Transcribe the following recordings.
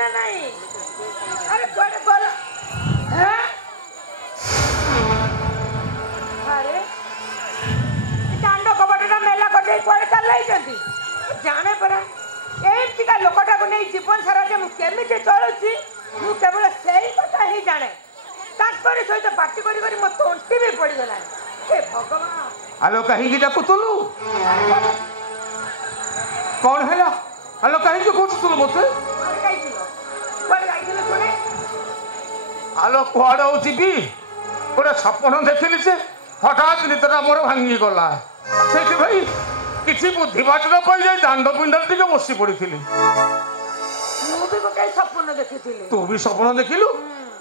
ना नहीं अरे गोड़ गोड़ हैं अरे दांडो कबडा मेला कोटे कोड़े चल रही जल्दी जाने पड़ा एमती का लोकटा को नहीं जीवन सारा जे मु केमिते चलुची मु केवल सेही कथा ही जाने ताकरे सहित पार्टी करी करी मत तंटी भी पड़ी गला हे भगवान आलो कहीं की डाकुतलु कौन हैला आलो कहीं की कोचतलु मते अरे काई छिलो कोड़े गाइथिलो सुने आलो कोड़े होजीबी गोटे सपन देखिली से हठात निद्रा मोर भांगी गला सेठी भाई किसी बुद्धि बाट न पाई जाय दांड पिंडल टिके बसी पड़ीथिली मु भी गोटे सपन देखिथिली तू भी सपन देखिलु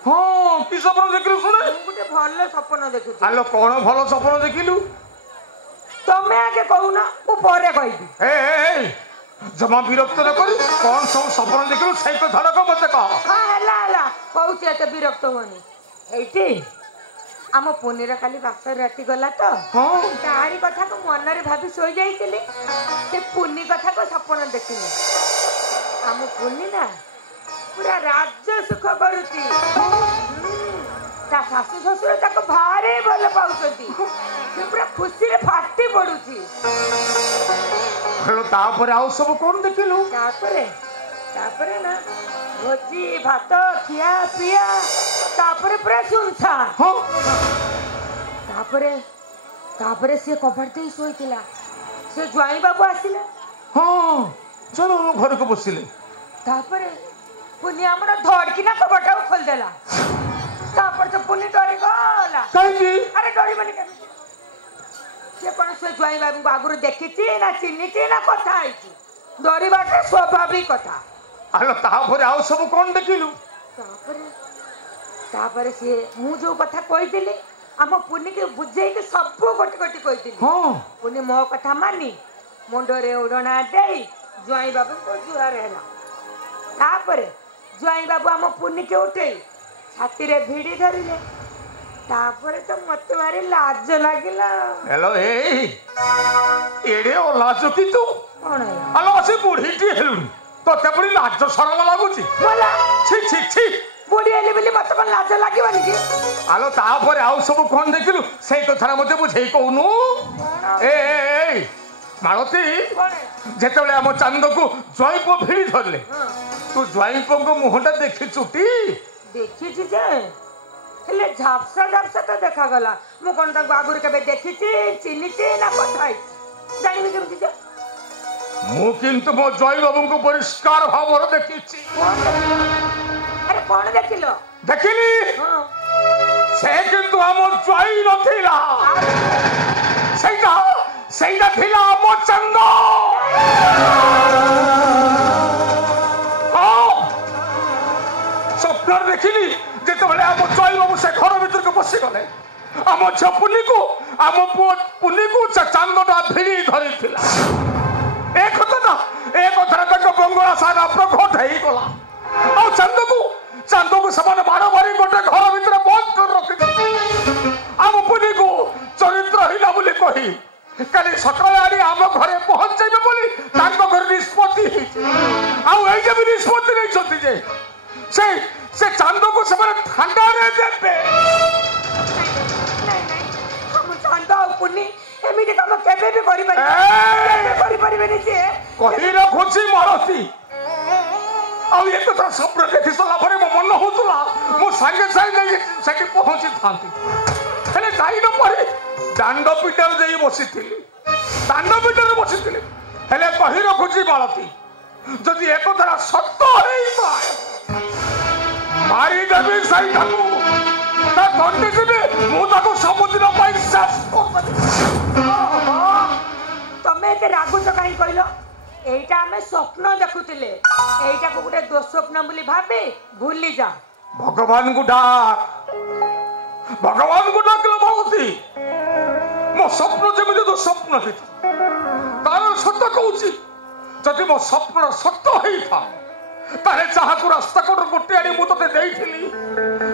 हां की सपन देखिलु सुने गोटे भलो सपन देखिथिली आलो कोन भलो सपन देखिलु तमे आगे कहूना मु परे कहबी ए जमा विरक्त न करी कौन सब सपन देखिलु सही को धड़क मत कह हां हला कहूची एते विरक्त होनी एठी आम पुनीर खाली बाक्सर राति गला तो हां तारी कथा को मन रे भाभी सोई जाईतिली से पुनी कथा को सपन देखिनी आम पुनी ना पूरा राज्य सुख करूची ता सासु ससुर ताको भारे भल पाउछती से पूरा खुशी रे फाटी पडुची हेलो तापर आउ सब कोन देखिलु तापरे ना भोजी भात खिया पिया तापरे पूरा सुनसा हां तापरे से कपड़ते ही सोईतिला से ज्वाई बाबू आसिला हां चलो घर को बसिले तापरे पुनी हमरा धड़किना कपड़ा खोल देला तापर तो पुनी डरी गला काई अरे डरी माने के से कोन से ज्वाई बाबू आगुर देखिची ना चिन्हिची ना कथा आइची डरी बाटे स्वाभाविक कथा आलो तापर आउ सब कोन देखिलु तापरे से मु जो कथा कहिदिली आम पुनी के बुझेई के सब गोटी गोटी कहिदिली हां पुनी मो कथा मानी मुंडरे उडना देई ज्वाई बाबू को जुआर हैला तापरे ज्वाई बाबू आम पुनी के उठे छाती रे भिड़ी धरिले तापरे तो मते मारी लाज लागिला हेलो एडे ओ लाज की तू कोन है आलो से बूढ़ी टी हेलुनी तोते बड़ी लाज शरम लागुची बोला छी छी छी बुढ़ी हेली बोली मत कोन लाज लागिबानी की आलो तापर आउ सब कोन देखिलु सेई कथा मते बुझेई कहूनु ए मालती कोन है जेतबेले हम चांद को जयपो भिड़ी धरले तू जयपो को मुहटा देखि चुटी देखी छी जे हेले झापसा तो देखा गला मु कोन ता आगुर केबे देखी छी चिन्ही छी ना कथाई जानिबे केमति जे मु किंतु मो जय बाबू को परिष्कार भावर देखि छी अरे कोन देखिलो देखिली हां से किंतु हम जय नथिला सेइदा थिला मो चंद स्वप्न देखिली जेतबेले हम जय बाबू से घर भीतर को बसी गले हम छपुनी को हम पुनी को चांदटा भिड़ी धरी थिला एक कथा तक बंगला सारा प्रकट है गला आ चांद को समान बार बारी गोटे घर भीतर बंद कर रखी आम पुनी को चरित्र हिला बोली कही काली सकाळे आनी आम घरे पहुंचैबे बोली तांको घर निष्पत्ति आउ एई जे निष्पत्ति नै छथि जे से चांद को समान ठंडा रे देबे नहीं हम चांद पुनी एमिति काम केबे भी करि परिबे नि जे कही रखुची मारती आ एक तो स्वप्न देखि सला परे मो मन होतला मो संगे सेठी पहुंची थांती हेले जाई न परे दांड पिटर देई बसिथिली हेले कही रखुची मारती जदि एक तरह सत्य हेई पाए मारी देबी सही थाकू ता कंटे देबे मु ताको समुद्र पाई शेष तमे के रागुच काई कहलो एटा हमें स्वप्न देखुतिले एटा को गुटे दो स्वप्न बोली भाबे भूली जा भगवान को डाकलो भगवती मो स्वप्न जेमिति तो स्वप्न हित तार सत्य कहूची जदि मो स्वप्न सत्य हेई था तारे चाहकु रास्ता कोड गोटे आनी मु तते देइथिली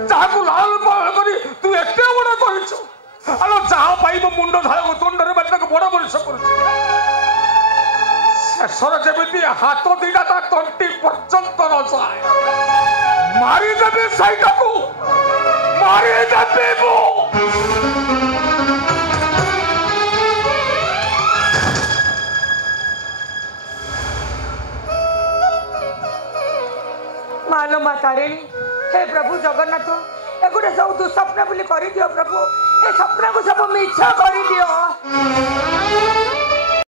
चाहकु लाल पाल करी तू एते बड़ करिछु आलो चाह पाइबो मुंड धाळ तोंडरे बाटक बड़ बड़ सकरछु ବିଷର ଯେମିତି ହାତ ଦିଟା ତା ତଣ୍ଟି ପର୍ଯ୍ୟନ୍ତ ନ ଯାଏ ମାରିଦେବି ସେଇଟାକୁ ମାରିଦେବି ମୁଁ। मालो मा तारिणी हे प्रभु जगन्नाथ ए गोटे सब दुस्वप्न बोली कर दियो प्रभु ए स्वप्न को सब मिछ कर दियो।